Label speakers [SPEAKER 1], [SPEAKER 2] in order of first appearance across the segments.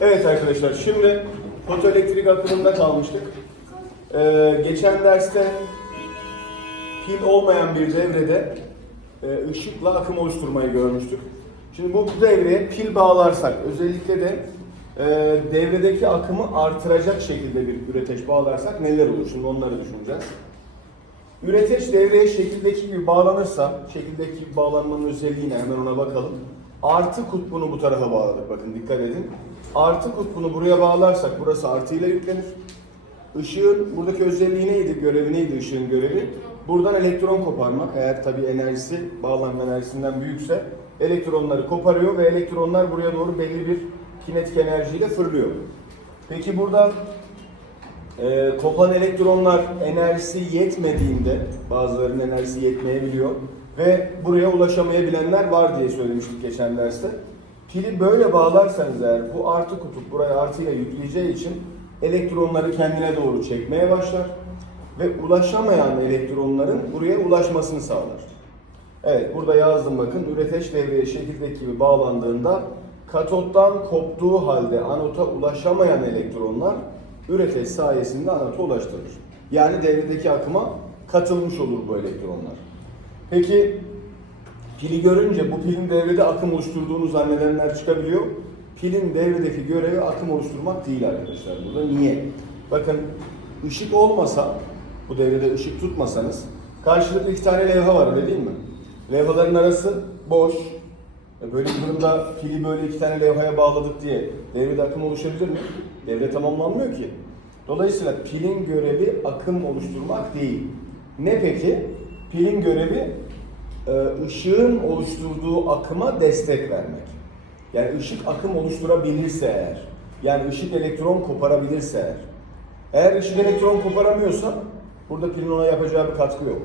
[SPEAKER 1] Evet arkadaşlar şimdi fotoelektrik akımında kalmıştık. Ee, geçen derste pil olmayan bir devrede e, ışıkla akım oluşturmayı görmüştük. Şimdi bu devreye pil bağlarsak özellikle de e, devredeki akımı artıracak şekilde bir üreteç bağlarsak neler olur? Şimdi onları düşüneceğiz. Üreteç devreye şekildeki gibi bağlanırsa, şekildeki bağlanmanın özelliğine hemen ona bakalım. Artı kutbunu bu tarafa bağladık bakın dikkat edin. Artı kutbunu buraya bağlarsak burası artıyla yüklenir. Işığın buradaki özelliği neydi, görevi neydi ışığın görevi? Buradan elektron koparmak. Eğer tabi enerjisi bağlanma enerjisinden büyükse elektronları koparıyor ve elektronlar buraya doğru belli bir kinetik enerjiyle fırlıyor. Peki burada e, kopan elektronlar enerjisi yetmediğinde bazılarının enerjisi yetmeyebiliyor ve buraya ulaşamayabilenler var diye söylemiştik geçen derste. Pili böyle bağlarsanız eğer bu artı kutup buraya artıyla yükleyeceği için elektronları kendine doğru çekmeye başlar ve ulaşamayan elektronların buraya ulaşmasını sağlar. Evet burada yazdım bakın üreteç devreye şekildeki gibi bağlandığında katottan koptuğu halde anota ulaşamayan elektronlar üreteç sayesinde anota ulaştırılır. Yani devredeki akıma katılmış olur bu elektronlar. Peki pili görünce bu pilin devrede akım oluşturduğunu zannedenler çıkabiliyor. Pilin devredeki görevi akım oluşturmak değil arkadaşlar. Burada niye? Bakın ışık olmasa, bu devrede ışık tutmasanız karşılıklı iki tane levha var öyle değil mi? Levhaların arası boş. E Böyle bir durumda pili böyle iki tane levhaya bağladık diye devrede akım oluşabilir mi? Devre tamamlanmıyor ki. Dolayısıyla pilin görevi akım oluşturmak değil. Ne peki? Pilin görevi ışığın oluşturduğu akıma destek vermek. Yani ışık akım oluşturabilirse eğer, yani ışık elektron koparabilirse eğer. Eğer ışık elektron koparamıyorsa burada pilin ona yapacağı bir katkı yok.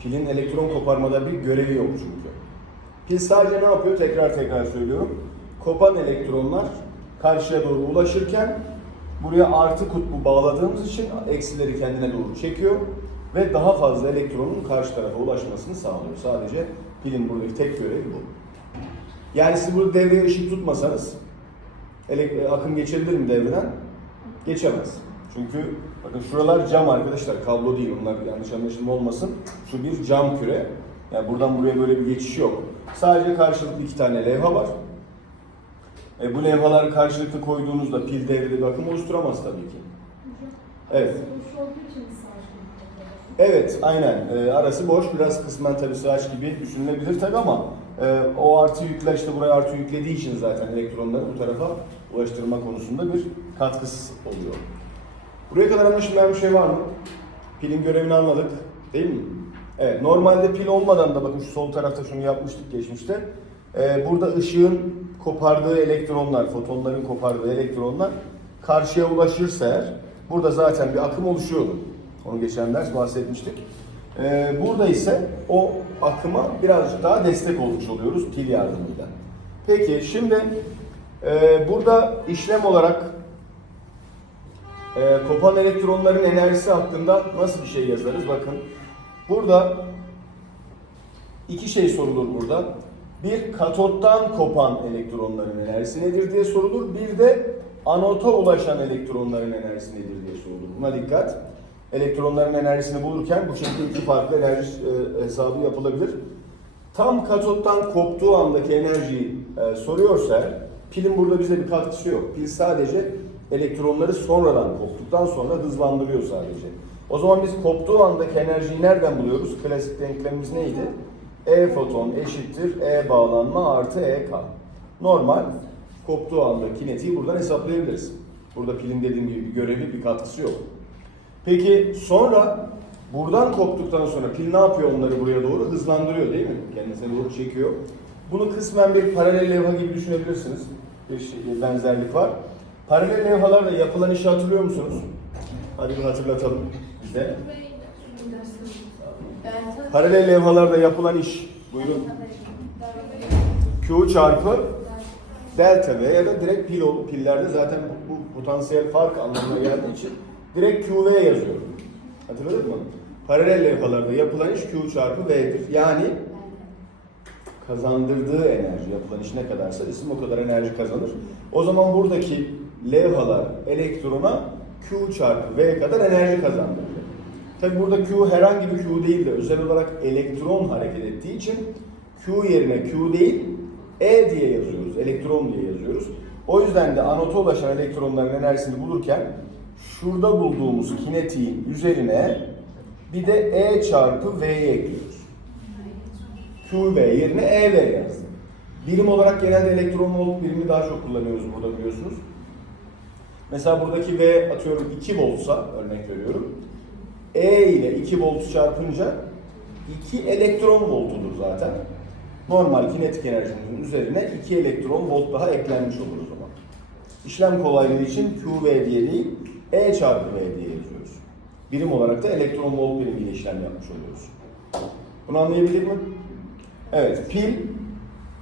[SPEAKER 1] Pilin elektron koparmada bir görevi yok çünkü. Pil sadece ne yapıyor? Tekrar tekrar söylüyorum. Kopan elektronlar karşıya doğru ulaşırken buraya artı kutbu bağladığımız için eksileri kendine doğru çekiyor ve daha fazla elektronun karşı tarafa ulaşmasını sağlıyor. Sadece pilin buradaki tek görevi bu. Yani siz burada devreye ışık tutmasanız elek- akım geçebilir mi devreden? Geçemez. Çünkü bakın şuralar cam arkadaşlar, kablo değil. Bunlar yanlış anlaşılma olmasın. Şu bir cam küre. Yani buradan buraya böyle bir geçiş yok. Sadece karşılıklı iki tane levha var. E, bu levhaları karşılıklı koyduğunuzda pil devrede bir akım oluşturamaz tabii ki. Evet.
[SPEAKER 2] Boş olduğu için savaş
[SPEAKER 1] Evet, aynen. E, arası boş, biraz kısmen tabii sığaç gibi düşünülebilir tabii ama e, o artı yükle işte buraya artı yüklediği için zaten elektronları bu tarafa ulaştırma konusunda bir katkısı oluyor. Buraya kadar anlaşılmayan bir şey var mı? Pilin görevini anladık, değil mi? Evet, normalde pil olmadan da bakın şu sol tarafta şunu yapmıştık geçmişte. E, burada ışığın kopardığı elektronlar, fotonların kopardığı elektronlar karşıya ulaşırsa eğer, burada zaten bir akım oluşuyordu. Onu geçen ders bahsetmiştik. Ee, burada ise o akıma birazcık daha destek olmuş oluyoruz pil yardımıyla. Peki şimdi e, burada işlem olarak e, kopan elektronların enerjisi hakkında nasıl bir şey yazarız? Bakın burada iki şey sorulur burada. Bir katottan kopan elektronların enerjisi nedir diye sorulur. Bir de anota ulaşan elektronların enerjisi nedir diye sorulur. Buna dikkat. Elektronların enerjisini bulurken bu şekilde iki farklı enerji e, hesabı yapılabilir. Tam katottan koptuğu andaki enerjiyi e, soruyorsa pilin burada bize bir katkısı yok. Pil sadece elektronları sonradan koptuktan sonra hızlandırıyor sadece. O zaman biz koptuğu andaki enerjiyi nereden buluyoruz? Klasik denklemimiz neydi? E foton eşittir E bağlanma artı EK. Normal koptuğu anda kinetiği buradan hesaplayabiliriz. Burada pilin dediğim gibi bir görevi, bir katkısı yok. Peki sonra buradan koptuktan sonra pil ne yapıyor onları buraya doğru? Hızlandırıyor değil mi? Kendisine doğru çekiyor. Bunu kısmen bir paralel levha gibi düşünebilirsiniz. Bir şey, benzerlik var. Paralel levhalarla yapılan işi hatırlıyor musunuz? Hadi bir hatırlatalım bize. Paralel levhalarda yapılan iş. Buyurun. Q çarpı delta V ya da direkt pil olup pillerde zaten bu, bu potansiyel fark anlamına geldiği için direkt QV yazıyor. Hatırladın mı? Paralel levhalarda yapılan iş Q çarpı V'dir. Yani kazandırdığı enerji, yapılan iş ne kadarsa cisim o kadar enerji kazanır. O zaman buradaki levhalar elektrona Q çarpı V kadar enerji kazandırıyor. Tabi burada Q herhangi bir Q değil de özel olarak elektron hareket ettiği için Q yerine Q değil E diye yazıyoruz, elektron diye yazıyoruz. O yüzden de anota ulaşan elektronların enerjisini bulurken şurada bulduğumuz kinetiğin üzerine bir de E çarpı V'yi ekliyoruz. QV yerine EV yazdım. Birim olarak genelde elektron volt birimi daha çok kullanıyoruz burada biliyorsunuz. Mesela buradaki V atıyorum 2 voltsa örnek veriyorum. E ile 2 voltu çarpınca 2 elektron voltudur zaten. Normal kinetik enerjinin üzerine 2 elektron volt daha eklenmiş olur o zaman. İşlem kolaylığı için QV diye değil, E çarpı V diye yazıyoruz. Birim olarak da elektron volt birimiyle işlem yapmış oluyoruz. Bunu anlayabildik mi? Evet, pil,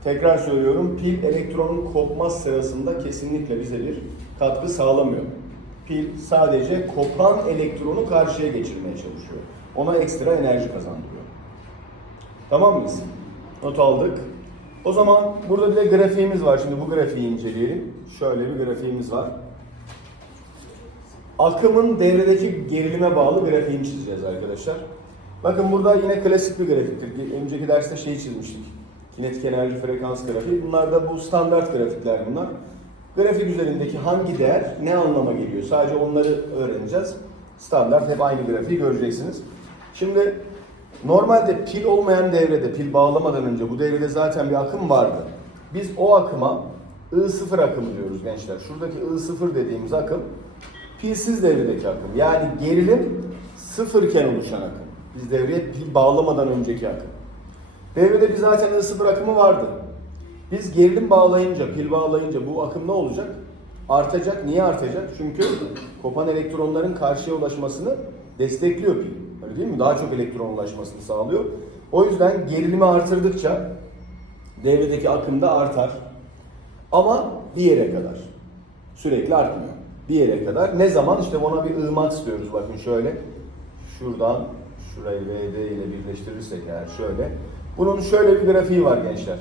[SPEAKER 1] tekrar söylüyorum, pil elektronun kopma sırasında kesinlikle bize bir katkı sağlamıyor. Pil sadece kopan elektronu karşıya geçirmeye çalışıyor. Ona ekstra enerji kazandırıyor. Tamam mıyız? Not aldık. O zaman burada bir de grafiğimiz var. Şimdi bu grafiği inceleyelim. Şöyle bir grafiğimiz var. Akımın devredeki gerilime bağlı grafiğini çizeceğiz arkadaşlar. Bakın burada yine klasik bir grafiktir. Önceki derste şeyi çizmiştik. Kinetik enerji frekans grafiği. Bunlar da bu standart grafikler bunlar. Grafik üzerindeki hangi değer ne anlama geliyor? Sadece onları öğreneceğiz. Standart hep aynı grafiği göreceksiniz. Şimdi normalde pil olmayan devrede, pil bağlamadan önce bu devrede zaten bir akım vardı. Biz o akıma I0 akımı diyoruz gençler. Şuradaki I0 dediğimiz akım pilsiz devredeki akım. Yani gerilim sıfırken oluşan akım. Biz devreye pil bağlamadan önceki akım. Devrede bir zaten I0 akımı vardı. Biz gerilim bağlayınca, pil bağlayınca bu akım ne olacak? Artacak. Niye artacak? Çünkü kopan elektronların karşıya ulaşmasını destekliyor pil. Öyle değil mi? Daha çok elektron ulaşmasını sağlıyor. O yüzden gerilimi artırdıkça devredeki akım da artar. Ama bir yere kadar. Sürekli artmıyor. Bir yere kadar. Ne zaman? İşte ona bir ığmak diyoruz. Bakın şöyle. Şuradan şurayı VD ile birleştirirsek eğer şöyle. Bunun şöyle bir grafiği var gençler.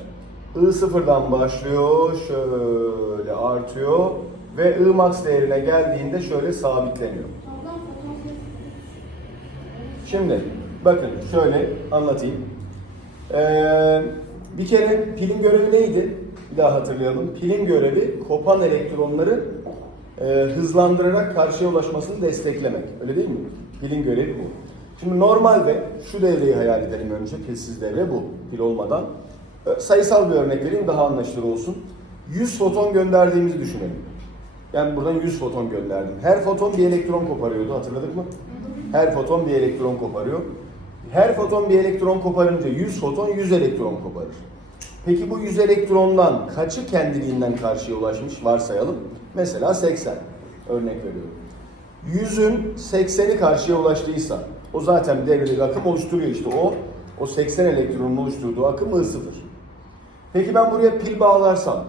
[SPEAKER 1] I sıfırdan başlıyor, şöyle artıyor ve I max değerine geldiğinde şöyle sabitleniyor. Şimdi bakın şöyle anlatayım. Ee, bir kere pilin görevi neydi? Bir daha hatırlayalım. Pilin görevi kopan elektronları e, hızlandırarak karşıya ulaşmasını desteklemek. Öyle değil mi? Pilin görevi bu. Şimdi normalde şu devreyi hayal edelim önce. Pilsiz devre bu. Pil olmadan. Ee, Sayısal bir örnek vereyim daha anlaşılır olsun. 100 foton gönderdiğimizi düşünelim. Ben buradan 100 foton gönderdim. Her foton bir elektron koparıyordu hatırladık mı? Her foton bir elektron koparıyor. Her foton bir elektron koparınca 100 foton 100 elektron koparır. Peki bu 100 elektrondan kaçı kendiliğinden karşıya ulaşmış varsayalım? Mesela 80 örnek veriyorum. 100'ün 80'i karşıya ulaştıysa o zaten devrede bir akım oluşturuyor işte o o 80 elektronun oluşturduğu akım I0. Peki ben buraya pil bağlarsam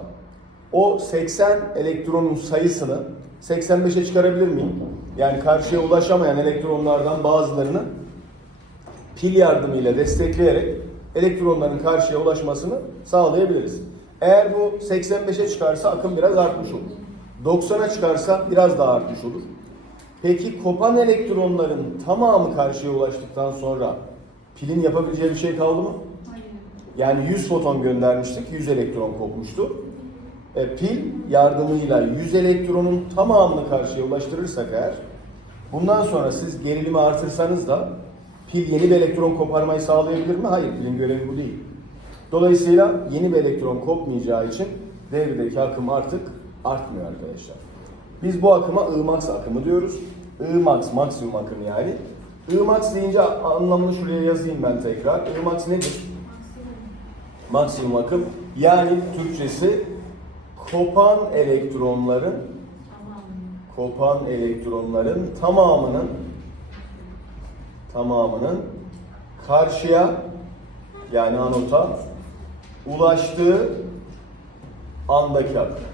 [SPEAKER 1] o 80 elektronun sayısını 85'e çıkarabilir miyim? Yani karşıya ulaşamayan elektronlardan bazılarını pil yardımıyla destekleyerek elektronların karşıya ulaşmasını sağlayabiliriz. Eğer bu 85'e çıkarsa akım biraz artmış olur. 90'a çıkarsa biraz daha artmış olur. Peki kopan elektronların tamamı karşıya ulaştıktan sonra pilin yapabileceği bir şey kaldı mı? Yani 100 foton göndermiştik, 100 elektron kopmuştu. E, pil yardımıyla 100 elektronun tamamını karşıya ulaştırırsak eğer, bundan sonra siz gerilimi artırsanız da pil yeni bir elektron koparmayı sağlayabilir mi? Hayır, pilin görevi bu değil. Dolayısıyla yeni bir elektron kopmayacağı için devredeki akım artık artmıyor arkadaşlar. Biz bu akıma I-max akımı diyoruz. I-max, maksimum akım yani. I-max deyince anlamını şuraya yazayım ben tekrar. I-max nedir? Maksimum akım. Yani Türkçesi kopan elektronların kopan elektronların tamamının tamamının karşıya yani anota ulaştığı andaki akım.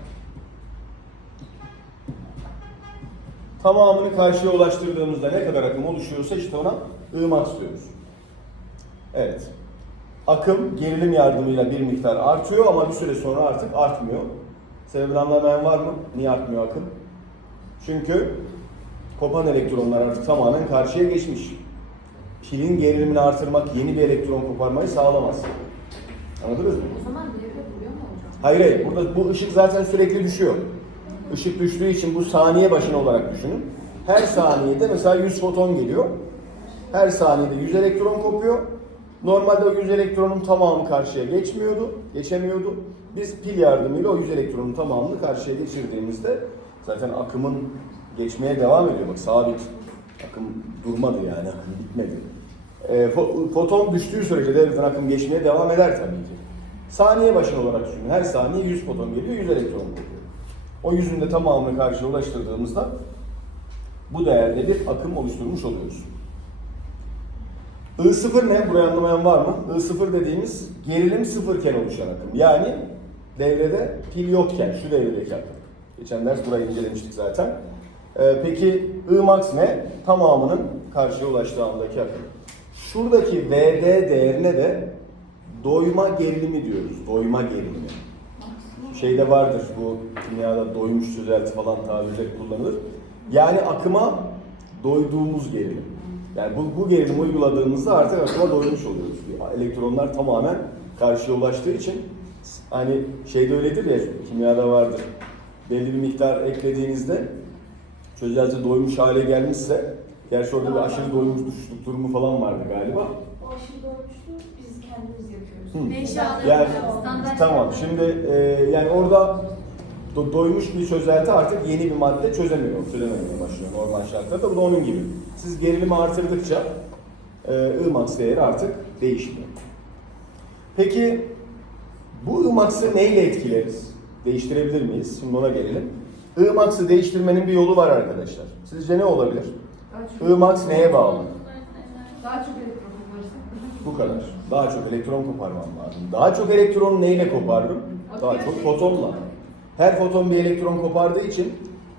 [SPEAKER 1] Tamamını karşıya ulaştırdığımızda ne kadar akım oluşuyorsa işte ona ığmak diyoruz. Evet. akım gerilim yardımıyla bir miktar artıyor ama bir süre sonra artık artmıyor. Sebebini anlamayan var mı? Niye artmıyor akım? Çünkü kopan elektronlar artık tamamen karşıya geçmiş. Pilin gerilimini artırmak yeni bir elektron koparmayı sağlamaz. Anladınız mı?
[SPEAKER 2] O zaman devre duruyor mu hocam?
[SPEAKER 1] Hayır hayır. Burada bu ışık zaten sürekli düşüyor. Işık düştüğü için bu saniye başına olarak düşünün. Her saniyede mesela 100 foton geliyor. Her saniyede 100 elektron kopuyor. Normalde o 100 elektronun tamamı karşıya geçmiyordu, geçemiyordu. Biz pil yardımıyla o 100 elektronun tamamını karşıya geçirdiğimizde zaten akımın geçmeye devam ediyor. Bak sabit. Akım durmadı yani, akım bitmedi. E, fo- foton düştüğü sürece devreden akım geçmeye devam eder tabii ki. Saniye başına olarak düşünün. Her saniye 100 foton geliyor, 100 elektron geliyor. O yüzün de tamamını karşıya ulaştırdığımızda bu değerde bir akım oluşturmuş oluyoruz. I0 ne? Burayı anlamayan var mı? I0 dediğimiz gerilim sıfırken oluşan akım. Yani devrede pil yokken, şu devredeki akım. Geçen ders burayı incelemiştik zaten. Ee, peki I max ne? Tamamının karşıya ulaştığı andaki akım. Şuradaki VD değerine de doyma gerilimi diyoruz. Doyma gerilimi. Şeyde vardır bu kimyada doymuş çözelti falan tabirleri kullanılır. Yani akıma doyduğumuz gerilim. Yani bu, bu gerilim uyguladığımızda artık akıma doymuş oluyoruz. Elektronlar tamamen karşıya ulaştığı için hani şeyde öyledir ya kimyada vardır. Belli bir miktar eklediğinizde çözelti doymuş hale gelmişse Gerçi orada bir aşırı doymuşluk durumu falan vardı galiba.
[SPEAKER 3] O aşı doymuştu, biz kendimiz yapıyoruz.
[SPEAKER 1] Hı.
[SPEAKER 2] Neşe
[SPEAKER 1] Yani
[SPEAKER 2] standart.
[SPEAKER 1] tamam şimdi e, yani orada do- doymuş bir çözelti artık yeni bir madde çözemiyor, çözememeye başlıyor normal şartlarda. Bu da onun gibi. Siz gerilimi artırdıkça e, Imax değeri artık değişmiyor. Peki bu Imax'ı neyle etkileriz? Değiştirebilir miyiz? Şimdi ona gelelim. Imax'ı değiştirmenin bir yolu var arkadaşlar. Sizce ne olabilir? Imax neye bağlı?
[SPEAKER 3] daha çok elektron.
[SPEAKER 1] Bu kadar. Daha çok elektron koparmam lazım. Daha çok elektronu neyle koparırım? Daha çok fotonla. Her foton bir elektron kopardığı için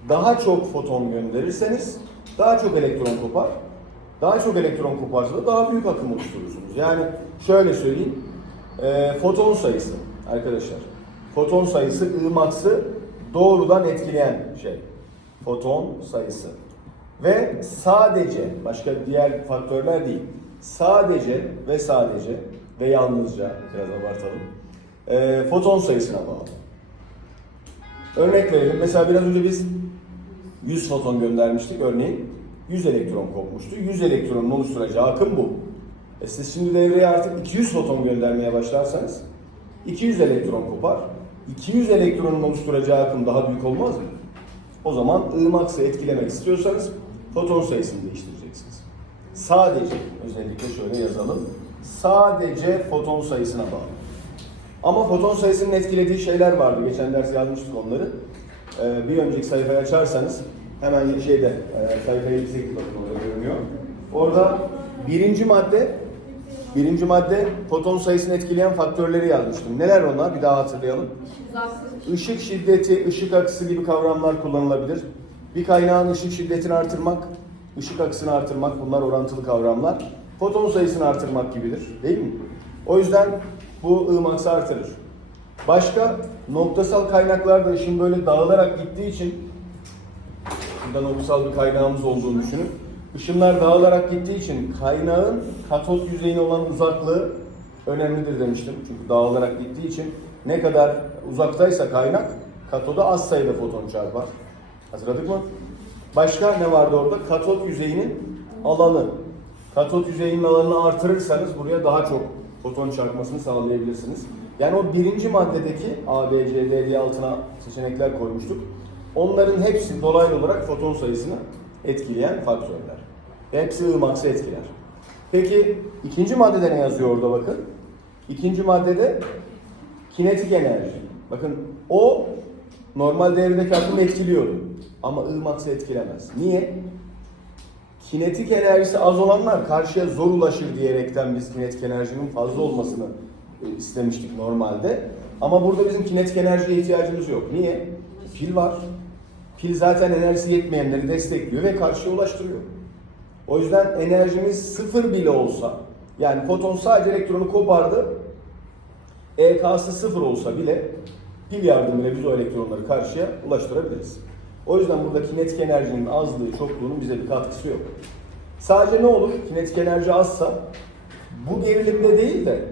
[SPEAKER 1] daha çok foton gönderirseniz daha çok elektron kopar. Daha çok elektron koparsa da daha büyük akım oluşturursunuz. Yani şöyle söyleyeyim. Ee, foton sayısı arkadaşlar. Foton sayısı Imax'ı doğrudan etkileyen şey. Foton sayısı. Ve sadece, başka diğer faktörler değil, sadece ve sadece ve yalnızca, biraz abartalım, e, foton sayısına bağlı. Örnek verelim, mesela biraz önce biz 100 foton göndermiştik örneğin. 100 elektron kopmuştu. 100 elektronun oluşturacağı akım bu. E siz şimdi devreye artık 200 foton göndermeye başlarsanız 200 elektron kopar. 200 elektronun oluşturacağı akım daha büyük olmaz mı? O zaman Imax'ı etkilemek istiyorsanız foton sayısını değiştireceksiniz. Sadece, özellikle şöyle yazalım. Sadece foton sayısına bağlı. Ama foton sayısının etkilediği şeyler vardı. Geçen ders yazmıştık onları. Ee, bir önceki sayfayı açarsanız hemen şeyde e, sayfayı yüksek bakın orada görünüyor. Orada birinci madde birinci madde foton sayısını etkileyen faktörleri yazmıştım. Neler onlar? Bir daha hatırlayalım. Işık şiddeti, ışık akısı gibi kavramlar kullanılabilir. Bir kaynağın ışık şiddetini artırmak, ışık akısını artırmak bunlar orantılı kavramlar. Foton sayısını artırmak gibidir değil mi? O yüzden bu Imax'ı artırır. Başka noktasal kaynaklarda ışın böyle dağılarak gittiği için burada noktasal bir kaynağımız olduğunu düşünün. Işınlar dağılarak gittiği için kaynağın katot yüzeyine olan uzaklığı önemlidir demiştim. Çünkü dağılarak gittiği için ne kadar uzaktaysa kaynak katoda az sayıda foton çarpar. Hatırladık mı? Başka ne vardı orada? Katot yüzeyinin alanı. Katot yüzeyinin alanını artırırsanız buraya daha çok foton çarpmasını sağlayabilirsiniz. Yani o birinci maddedeki A, B, C, D diye altına seçenekler koymuştuk. Onların hepsi dolaylı olarak foton sayısını etkileyen faktörler. Hepsi Imax'ı etkiler. Peki ikinci maddede ne yazıyor orada bakın? İkinci maddede kinetik enerji. Bakın o normal devredeki akımı etkiliyordu. Ama Imax'ı etkilemez. Niye? Kinetik enerjisi az olanlar karşıya zor ulaşır diyerekten biz kinetik enerjinin fazla olmasını e, istemiştik normalde. Ama burada bizim kinetik enerjiye ihtiyacımız yok. Niye? Pil var. Pil zaten enerjisi yetmeyenleri destekliyor ve karşıya ulaştırıyor. O yüzden enerjimiz sıfır bile olsa, Yani foton sadece elektronu kopardı. EK'sı sıfır olsa bile pil yardımıyla biz o elektronları karşıya ulaştırabiliriz. O yüzden burada kinetik enerjinin azlığı, çokluğunun bize bir katkısı yok. Sadece ne olur? Kinetik enerji azsa bu gerilimde değil de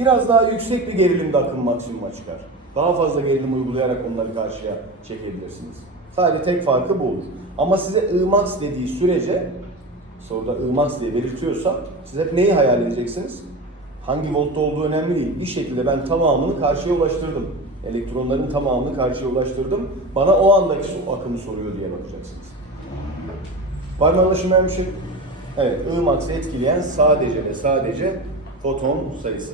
[SPEAKER 1] biraz daha yüksek bir gerilimde akım maksimuma çıkar. Daha fazla gerilim uygulayarak onları karşıya çekebilirsiniz. Sadece tek farkı bu olur. Ama size Imax dediği sürece soruda Imax diye belirtiyorsa siz hep neyi hayal edeceksiniz? Hangi voltta olduğu önemli değil. Bir şekilde ben tamamını karşıya ulaştırdım. Elektronların tamamını karşıya ulaştırdım. Bana o andaki su akımı soruyor diye bakacaksınız. Var mı anlaşılmayan bir şey? Evet, Imax'ı etkileyen sadece ve sadece foton sayısı.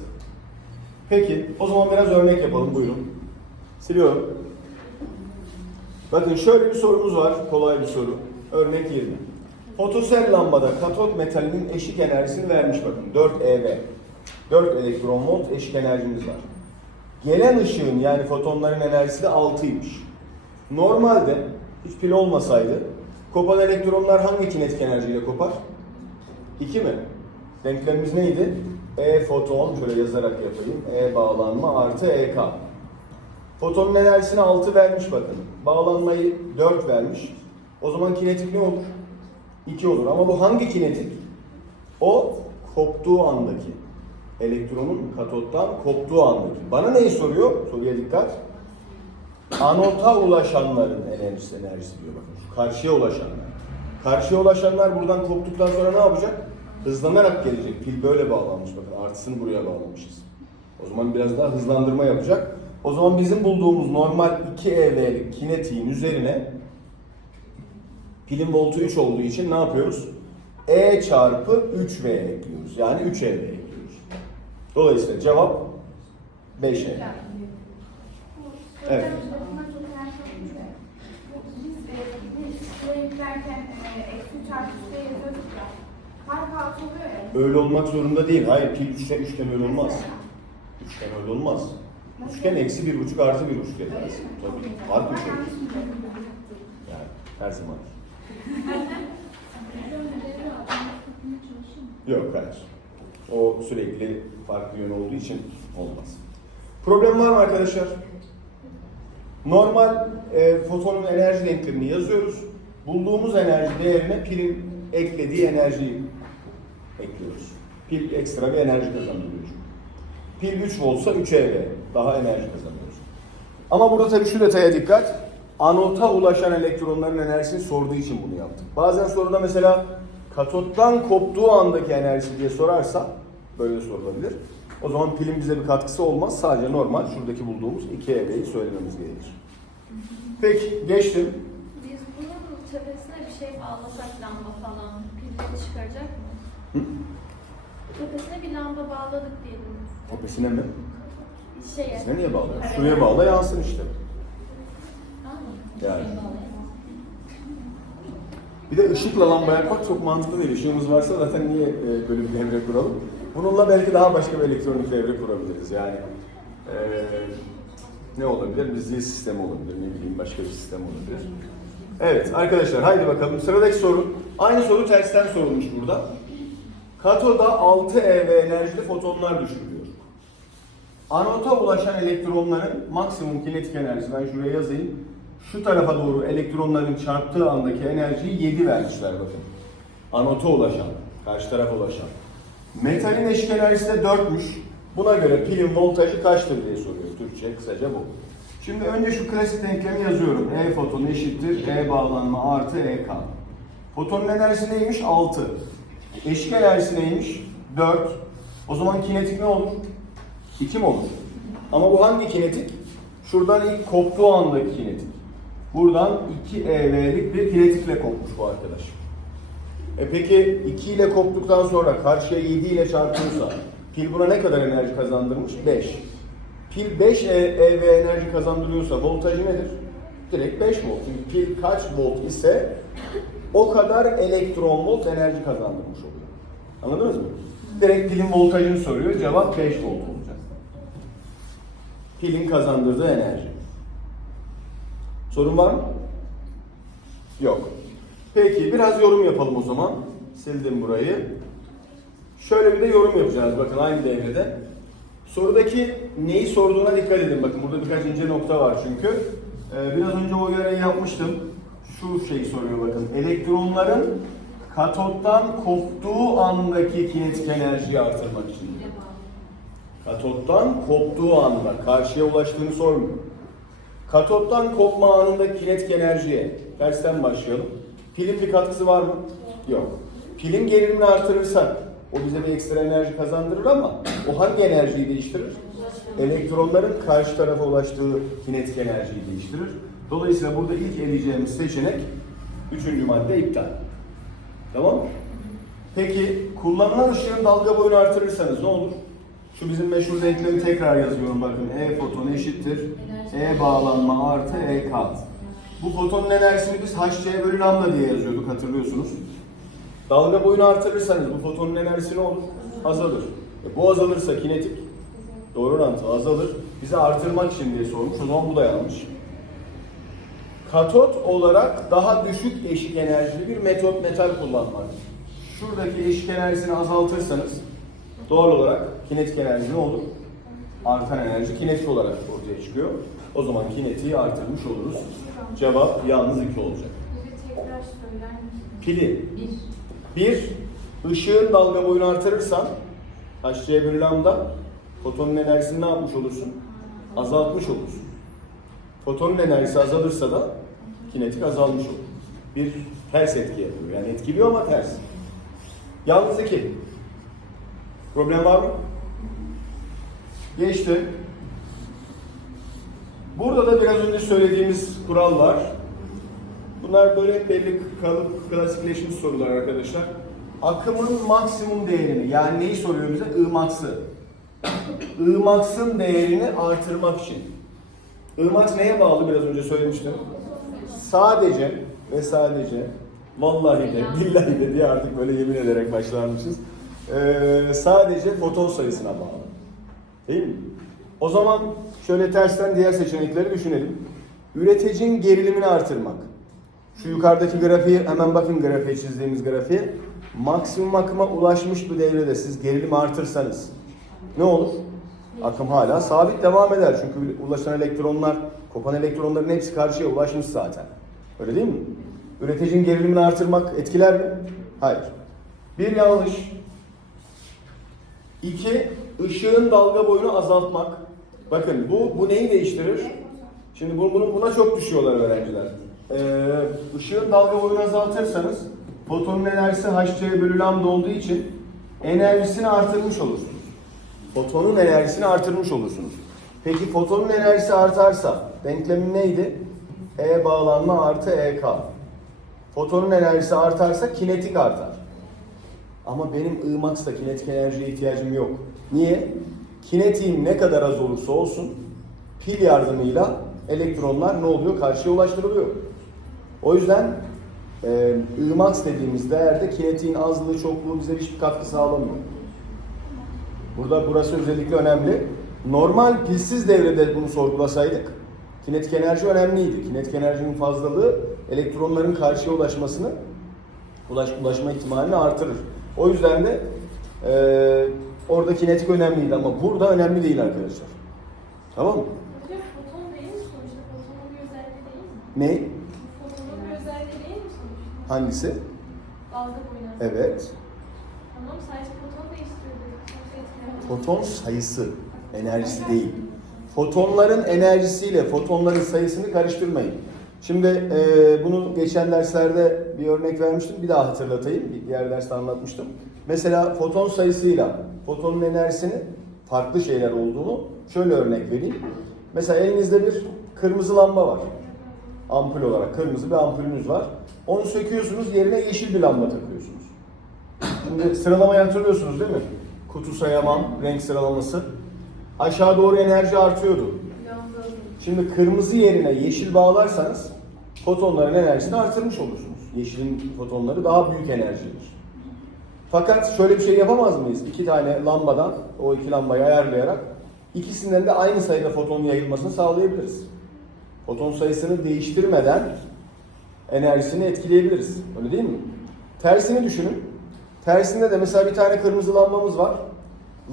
[SPEAKER 1] Peki, o zaman biraz örnek yapalım. Buyurun. Siliyorum. Bakın şöyle bir sorumuz var. Kolay bir soru. Örnek 20. Fotosel lambada katot metalinin eşik enerjisini vermiş bakın. 4 eV. 4 elektron volt eşik enerjimiz var. Gelen ışığın yani fotonların enerjisi de 6'ymış. Normalde hiç pil olmasaydı kopan elektronlar hangi kinetik enerjiyle kopar? 2 mi? Denklemimiz neydi? E foton, şöyle yazarak yapayım. E bağlanma artı EK. Fotonun enerjisini 6 vermiş bakın. Bağlanmayı 4 vermiş. O zaman kinetik ne olur? 2 olur. Ama bu hangi kinetik? O koptuğu andaki. Elektronun katottan koptuğu andaki. Bana neyi soruyor? Soruya dikkat. Anota ulaşanların enerjisi enerjisi diyor bakın. Şu karşıya ulaşanlar. Karşıya ulaşanlar buradan koptuktan sonra ne yapacak? Hızlanarak gelecek. Pil böyle bağlanmış bakın. Artısını buraya bağlamışız. O zaman biraz daha hızlandırma yapacak. O zaman bizim bulduğumuz normal 2 EV'lik kinetiğin üzerine pilin voltu 3 olduğu için ne yapıyoruz? E çarpı 3V ekliyoruz. Yani 3 EV. Dolayısıyla cevap 5 EV. Evet. Öyle olmak zorunda değil. Hayır pil üçgen, üçgen öyle olmaz. Üçgen öyle olmaz. Üçgen eksi bir buçuk artı bir buçuk ederiz. Tabii. Fark olur. Yani her zaman. Yok hayır. O sürekli farklı yön olduğu için olmaz. Problem var mı arkadaşlar? Normal e, fotonun enerji denklemini yazıyoruz. Bulduğumuz enerji değerine pilin eklediği enerjiyi ekliyoruz. Pil ekstra bir enerji kazandırıyor. çünkü. Pil 3 voltsa 3 ev daha enerji kazanıyoruz. Ama burada tabii şu detaya dikkat. Anota ulaşan elektronların enerjisini sorduğu için bunu yaptık. Bazen soruda mesela katottan koptuğu andaki enerjisi diye sorarsa böyle sorulabilir. O zaman pilin bize bir katkısı olmaz. Sadece normal şuradaki bulduğumuz 2 evreyi söylememiz gerekir. Peki geçtim.
[SPEAKER 2] Biz bunun tepesine bir şey bağlasak lamba falan pilleri çıkaracak mı?
[SPEAKER 1] Hı?
[SPEAKER 2] Tepesine bir lamba bağladık diyelim.
[SPEAKER 1] Tepesine mi?
[SPEAKER 2] Şeye.
[SPEAKER 1] Tepesine niye bağlıyorsun? Şuraya bağla yansın işte. Yani. Bir de ışıkla lamba yakmak çok mantıklı değil. Işığımız varsa zaten niye e, böyle bir devre kuralım? Bununla belki daha başka bir elektronik devre kurabiliriz. Yani e, ne olabilir? Bir zil sistemi olabilir, ne bileyim başka bir sistem olabilir. Evet arkadaşlar haydi bakalım sıradaki soru. Aynı soru tersten sorulmuş burada. Katoda 6 eV enerjili fotonlar düşürülüyor. Anota ulaşan elektronların maksimum kinetik enerjisi, ben şuraya yazayım. Şu tarafa doğru elektronların çarptığı andaki enerjiyi 7 vermişler bakın. Anota ulaşan, karşı tarafa ulaşan. Metalin eşik enerjisi de 4'müş. Buna göre pilin voltajı kaçtır diye soruyor. Türkçe kısaca bu. Şimdi önce şu klasik denklemi yazıyorum. E foton eşittir E bağlanma artı EK. Fotonun enerjisi neymiş? 6. Eşik enerjisi neymiş? 4. O zaman kinetik ne olur? 2 mi olur? Ama bu hangi kinetik? Şuradan ilk koptuğu andaki kinetik. Buradan 2 EV'lik bir kinetikle kopmuş bu arkadaş. E peki 2 ile koptuktan sonra karşıya 7 ile çarpıyorsa pil buna ne kadar enerji kazandırmış? 5. Pil 5 E- EV enerji kazandırıyorsa voltajı nedir? Direkt 5 volt. Pil kaç volt ise o kadar elektron volt enerji kazandırmış oluyor. Anladınız mı? Direkt pilin voltajını soruyor. Cevap 5 volt olacak. Pilin kazandırdığı enerji. Sorun var mı? Yok. Peki biraz yorum yapalım o zaman. Sildim burayı. Şöyle bir de yorum yapacağız bakın aynı devrede. Sorudaki neyi sorduğuna dikkat edin. Bakın burada birkaç ince nokta var çünkü. Ee, biraz önce o uyarıyı yapmıştım. Şu şeyi soruyor bakın. Elektronların katottan koptuğu andaki kinetik enerjiyi artırmak için. Katottan koptuğu anda karşıya ulaştığını sormuyor. Katottan kopma anında kinetik enerjiye tersten başlayalım. Pilin bir katkısı var mı? Yok. Pilin gerilimini artırırsak o bize bir ekstra enerji kazandırır ama o hangi enerjiyi değiştirir? Elektronların karşı tarafa ulaştığı kinetik enerjiyi değiştirir. Dolayısıyla burada ilk eleyeceğimiz seçenek üçüncü madde iptal. Tamam? Peki kullanılan ışığın dalga boyunu artırırsanız ne olur? Şu bizim meşhur denklemi tekrar yazıyorum bakın. E foton eşittir. E bağlanma artı E k. Bu fotonun enerjisini biz hc bölü lambda diye yazıyorduk hatırlıyorsunuz. Dalga boyunu artırırsanız bu fotonun enerjisi ne olur? Azalır. E bu azalırsa kinetik doğru orantı azalır. Bize artırmak için diye sormuş. O zaman bu da yanlış. Katot olarak daha düşük eşik enerjili bir metot metal kullanmak. Şuradaki eşik enerjisini azaltırsanız doğal olarak kinetik enerji ne olur? Artan enerji kinetik olarak ortaya çıkıyor. O zaman kinetiği artırmış oluruz. Cevap yalnız 2 olacak. Pili. Bir, ışığın dalga boyunu artırırsan Hc bölü lambda fotonun enerjisini ne yapmış olursun? Azaltmış olursun. Fotonun enerjisi azalırsa da kinetik azalmış olur. Bir ters etki yapıyor. Yani etkiliyor ama ters. Yalnız iki. Problem var mı? Geçti. Burada da biraz önce söylediğimiz kural var. Bunlar böyle belli kalıp klasikleşmiş sorular arkadaşlar. Akımın maksimum değerini yani neyi soruyor bize? Imaksı. Imaksın değerini artırmak için. Imax neye bağlı biraz önce söylemiştim. Sadece ve sadece vallahi de billahi de diye artık böyle yemin ederek başlarmışız. Ee, sadece foton sayısına bağlı. Değil mi? O zaman şöyle tersten diğer seçenekleri düşünelim. Üreticinin gerilimini artırmak. Şu yukarıdaki grafiği hemen bakın grafiğe çizdiğimiz grafiğe. Maksimum akıma ulaşmış bir devrede siz gerilimi artırsanız ne olur? Akım hala sabit devam eder. Çünkü ulaşan elektronlar, kopan elektronların hepsi karşıya ulaşmış zaten. Öyle değil mi? Üreticinin gerilimini artırmak etkiler mi? Hayır. Bir yanlış. İki, ışığın dalga boyunu azaltmak. Bakın bu, bu neyi değiştirir? Şimdi bu, bunu, buna çok düşüyorlar öğrenciler. Ee, ışığın dalga boyunu azaltırsanız fotonun enerjisi hc bölü lambda olduğu için enerjisini artırmış olursunuz. Fotonun enerjisini artırmış olursunuz. Peki fotonun enerjisi artarsa denklemin neydi? E bağlanma artı EK. Fotonun enerjisi artarsa kinetik artar. Ama benim Imax'ta kinetik enerjiye ihtiyacım yok. Niye? Kinetiğim ne kadar az olursa olsun pil yardımıyla elektronlar ne oluyor? Karşıya ulaştırılıyor. O yüzden e, Imax dediğimiz değerde kinetiğin azlığı çokluğu bize hiçbir katkı sağlamıyor. Burada burası özellikle önemli. Normal pilsiz devrede bunu sorgulasaydık kinetik enerji önemliydi. Kinetik enerjinin fazlalığı elektronların karşıya ulaşmasını ulaş, ulaşma ihtimalini artırır. O yüzden de e, orada kinetik önemliydi ama burada önemli değil arkadaşlar. Tamam mı?
[SPEAKER 2] Hocam foton değil mi sonuçta? Fotonun bir özelliği değil mi?
[SPEAKER 1] Ne?
[SPEAKER 2] Fotonun bir özelliği değil mi sonuçta?
[SPEAKER 1] Hangisi?
[SPEAKER 2] Dalga.
[SPEAKER 1] Evet.
[SPEAKER 2] Tamam sadece foton değiştiriyor.
[SPEAKER 1] Foton sayısı, enerjisi değil. Fotonların enerjisiyle fotonların sayısını karıştırmayın. Şimdi e, bunu geçen derslerde bir örnek vermiştim. Bir daha hatırlatayım. Bir diğer derste anlatmıştım. Mesela foton sayısıyla fotonun enerjisinin farklı şeyler olduğunu şöyle örnek vereyim. Mesela elinizde bir kırmızı lamba var. Ampul olarak kırmızı bir ampulünüz var. Onu söküyorsunuz yerine yeşil bir lamba takıyorsunuz. Şimdi sıralamayı hatırlıyorsunuz değil mi? Kutu sayaman, renk sıralaması. Aşağı doğru enerji artıyordu. Şimdi kırmızı yerine yeşil bağlarsanız fotonların enerjisini artırmış olursunuz. Yeşilin fotonları daha büyük enerjidir. Fakat şöyle bir şey yapamaz mıyız? İki tane lambadan o iki lambayı ayarlayarak ikisinden de aynı sayıda fotonun yayılmasını sağlayabiliriz. Foton sayısını değiştirmeden enerjisini etkileyebiliriz. Öyle değil mi? Tersini düşünün. Tersinde de mesela bir tane kırmızı lambamız var.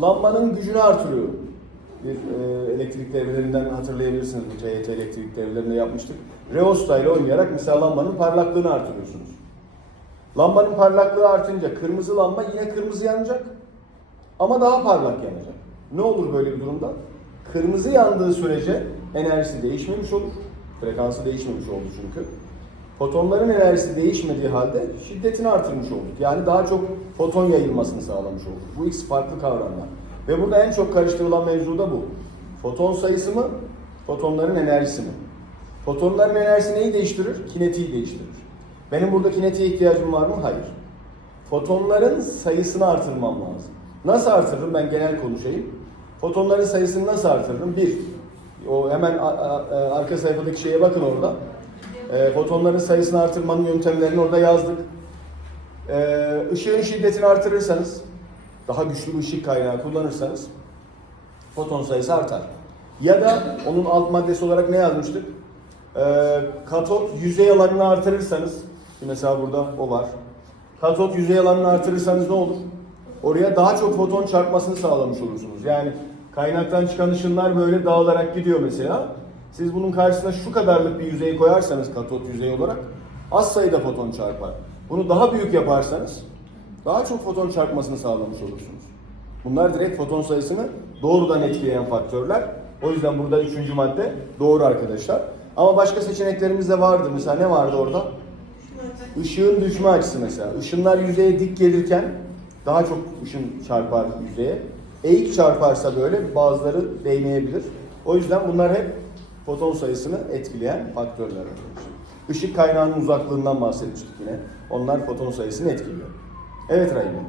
[SPEAKER 1] Lambanın gücünü artırıyor. Bir e, elektrik devrelerinden hatırlayabilirsiniz. Bu TYT elektrik devrelerinde yapmıştık. Reosta ile oynayarak mesela lambanın parlaklığını artırıyorsunuz. Lambanın parlaklığı artınca kırmızı lamba yine kırmızı yanacak. Ama daha parlak yanacak. Ne olur böyle bir durumda? Kırmızı yandığı sürece enerjisi değişmemiş olur. Frekansı değişmemiş oldu çünkü. Fotonların enerjisi değişmediği halde şiddetini artırmış olduk. Yani daha çok foton yayılmasını sağlamış olduk. Bu ikisi farklı kavramlar. Ve burada en çok karıştırılan mevzu da bu. Foton sayısı mı, fotonların enerjisi mi? Fotonların enerjisi neyi değiştirir? Kinetiği değiştirir. Benim burada kinetiğe ihtiyacım var mı? Hayır. Fotonların sayısını artırmam lazım. Nasıl artırırım? Ben genel konuşayım. Fotonların sayısını nasıl artırırım? Bir, o hemen a- arka sayfadaki şeye bakın orada. E, fotonların sayısını artırmanın yöntemlerini orada yazdık. E, ışığın şiddetini artırırsanız, daha güçlü bir ışık kaynağı kullanırsanız foton sayısı artar. Ya da onun alt maddesi olarak ne yazmıştık? E, katot yüzey alanını artırırsanız, mesela burada o var. Katot yüzey alanını artırırsanız ne olur? Oraya daha çok foton çarpmasını sağlamış olursunuz. Yani kaynaktan çıkan ışınlar böyle dağılarak gidiyor mesela. Siz bunun karşısına şu kadarlık bir yüzey koyarsanız katot yüzey olarak az sayıda foton çarpar. Bunu daha büyük yaparsanız daha çok foton çarpmasını sağlamış olursunuz. Bunlar direkt foton sayısını doğrudan etkileyen faktörler. O yüzden burada üçüncü madde doğru arkadaşlar. Ama başka seçeneklerimiz de vardı. Mesela ne vardı orada? Işığın düşme açısı mesela. Işınlar yüzeye dik gelirken daha çok ışın çarpar yüzeye. Eğik çarparsa böyle bazıları değmeyebilir. O yüzden bunlar hep foton sayısını etkileyen faktörler arkadaşlar. Işık kaynağının uzaklığından bahsetmiştik yine. Onlar foton sayısını etkiliyor. Evet Rahime.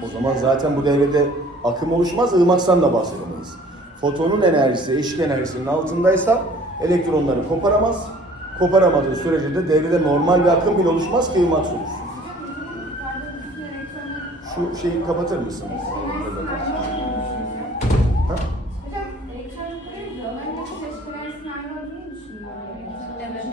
[SPEAKER 4] Şey
[SPEAKER 1] O zaman zaten bu devrede akım oluşmaz, ığmaksan da bahsedemeyiz. Fotonun enerjisi eşik enerjisinin altındaysa elektronları koparamaz. Koparamadığı sürece de devrede normal bir akım bile oluşmaz
[SPEAKER 4] bütün elektronların
[SPEAKER 1] Şu şeyi kapatır mısın?
[SPEAKER 4] eski enerjisinin ayrı olduğunu düşünüyorum.
[SPEAKER 1] Ha?
[SPEAKER 4] Hocam elektron kuruyoruz ya onların hepsi eski enerjisinin ayrı olduğunu düşünüyorum.
[SPEAKER 2] Evet.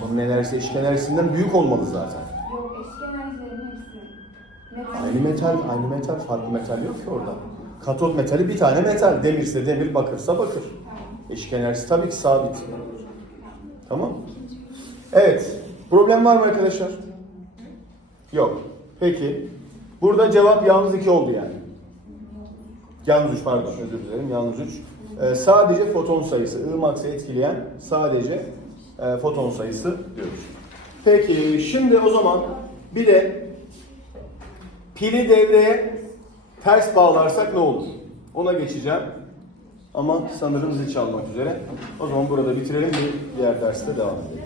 [SPEAKER 1] Fotonun enerjisi eşik enerjisinden büyük olmalı zaten.
[SPEAKER 4] Yok eski enerjilerin hepsi.
[SPEAKER 1] Aynı metal, aynı metal, farklı metal yok ki orada. Katot metali bir tane metal. Demirse demir, bakırsa bakır. Eşik enerjisi tabii ki sabit. Tamam. Evet. Problem var mı arkadaşlar? Yok. Peki. Burada cevap yalnız iki oldu yani. Yalnız üç pardon özür dilerim yalnız üç. Ee, sadece foton sayısı, Imax'ı etkileyen sadece e, foton sayısı diyoruz. Peki şimdi o zaman bir de pili devreye ters bağlarsak ne olur? Ona geçeceğim. Ama sanırım zil çalmak üzere. O zaman burada bitirelim bir diğer derste devam edelim.